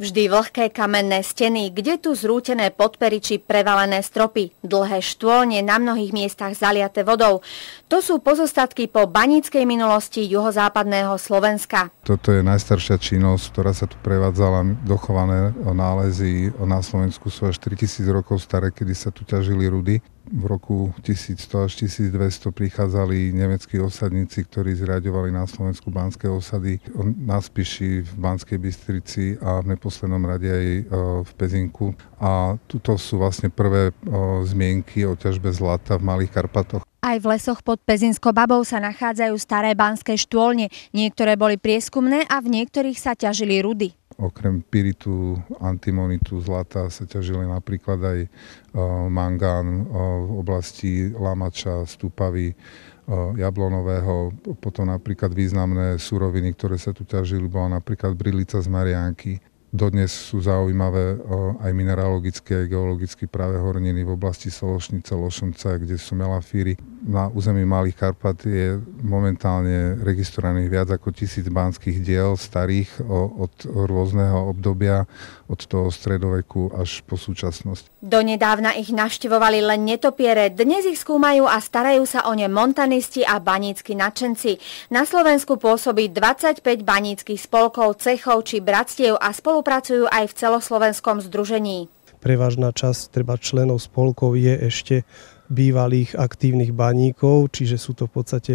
Vždy vlhké kamenné steny, kde tu zrútené podpery či prevalené stropy, dlhé štôlne na mnohých miestach zaliate vodou. To sú pozostatky po baníckej minulosti juhozápadného Slovenska. Toto je najstaršia činnosť, ktorá sa tu prevádzala. Dochované nálezy na Slovensku sú až 3000 rokov staré, kedy sa tu ťažili rudy. V roku 1100 až 1200 prichádzali nemeckí osadníci, ktorí zriaďovali na Slovensku banské osady na Spiši, v Banskej Bystrici a v neposlednom rade aj v Pezinku. A tuto sú vlastne prvé zmienky o ťažbe zlata v Malých Karpatoch. Aj v lesoch pod Pezinskou Babou sa nachádzajú staré banské štôlne. Niektoré boli prieskumné a v niektorých sa ťažili rudy. Okrem piritu, antimonitu, zlata sa ťažili napríklad aj mangán v oblasti Lamača, Stupavy, Jablonového. Potom napríklad významné suroviny, ktoré sa tu ťažili, bola napríklad bridlica z Mariánky. Dodnes sú zaujímavé aj mineralogické, aj geologické práve horniny v oblasti Sološnice, Lošomca, kde sú melafíry. Na území Malých Karpat je momentálne registrovaných viac ako 1000 banských diel starých od rôzneho obdobia, od toho stredoveku až po súčasnosť. Donedávna ich navštevovali len netopiere, dnes ich skúmajú a starajú sa o ne montanisti a banícki nadšenci. Na Slovensku pôsobí 25 baníckych spolkov, cechov či bratstiev a spolupracujú aj v celoslovenskom združení. Prevažná časť členov spolkov je ešte bývalých aktívnych baníkov, čiže sú to v podstate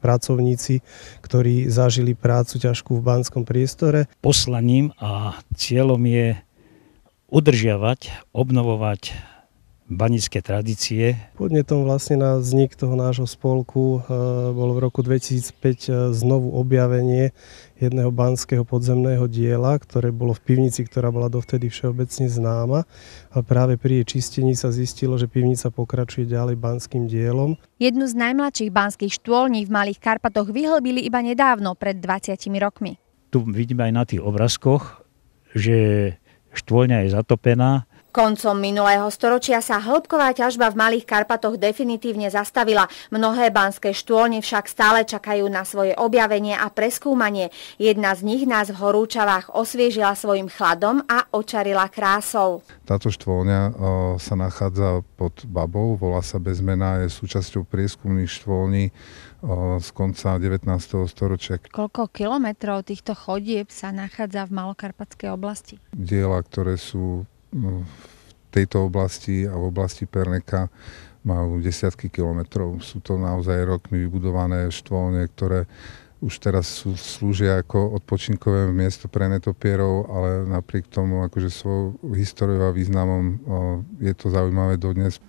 pracovníci, ktorí zažili prácu ťažkú v banskom priestore. Poslaním a cieľom je udržiavať, obnovovať banícke tradície. Podnetom vlastne na vznik toho nášho spolku bolo v roku 2005 znovu objavenie jedného banského podzemného diela, ktoré bolo v pivnici, ktorá bola dovtedy všeobecne známa. A práve pri jej čistení sa zistilo, že pivnica pokračuje ďalej banským dielom. Jednu z najmladších banských štôlní v Malých Karpatoch vyhlbili iba nedávno, pred 20 rokmi. Tu vidíme aj na tých obrázkoch, že štôlňa je zatopená. Koncom minulého storočia sa hĺbková ťažba v Malých Karpatoch definitívne zastavila. Mnohé banské štôlne však stále čakajú na svoje objavenie a preskúmanie. Jedna z nich nás v Horúčavách osviežila svojim chladom a očarila krásou. Táto štôlňa sa nachádza pod Babou, volá sa Bezmená, je súčasťou prieskumných štôlní z konca 19. storočia. Koľko kilometrov týchto chodieb sa nachádza v Malokarpatskej oblasti? Diela, ktoré sú v tejto oblasti a v oblasti Perneka, majú desiatky kilometrov. Sú to naozaj rokmi vybudované štôlne, ktoré už teraz slúžia ako odpočinkové miesto pre netopierov, ale napriek tomu akože svojou históriou a významom je to zaujímavé dodnes.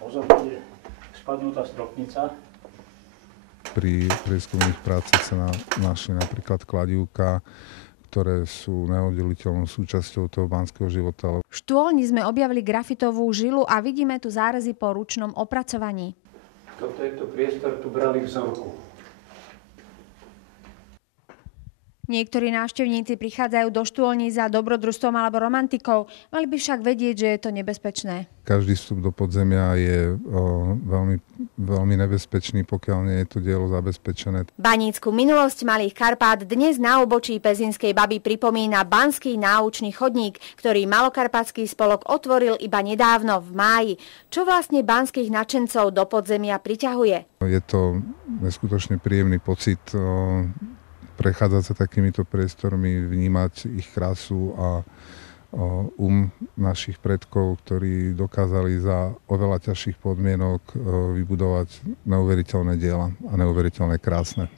Pozor, bude spadnutá stropnica. Pri prieskumných prácach sa našli napríklad kladívka, ktoré sú neoddeliteľnou súčasťou toho banského života. V štôlni sme objavili grafitovú žilu a vidíme tu zárezy po ručnom opracovaní. Toto je to priestor, tu brali vzorku. Niektorí návštevníci prichádzajú do štôlní za dobrodružstvom alebo romantikou, mali by však vedieť, že je to nebezpečné. Každý vstup do podzemia je veľmi nebezpečný, pokiaľ nie je to dielo zabezpečené. Banícku minulosť Malých Karpát dnes na obočí Pezinskej Baby pripomína banský náučný chodník, ktorý Malokarpatský spolok otvoril iba nedávno v máji. Čo vlastne banských nadšencov do podzemia priťahuje? Je to neskutočne príjemný pocit prechádzať sa takýmito priestormi, vnímať ich krásu a našich predkov, ktorí dokázali za oveľa ťažších podmienok vybudovať neuveriteľné diela a neuveriteľné krásne.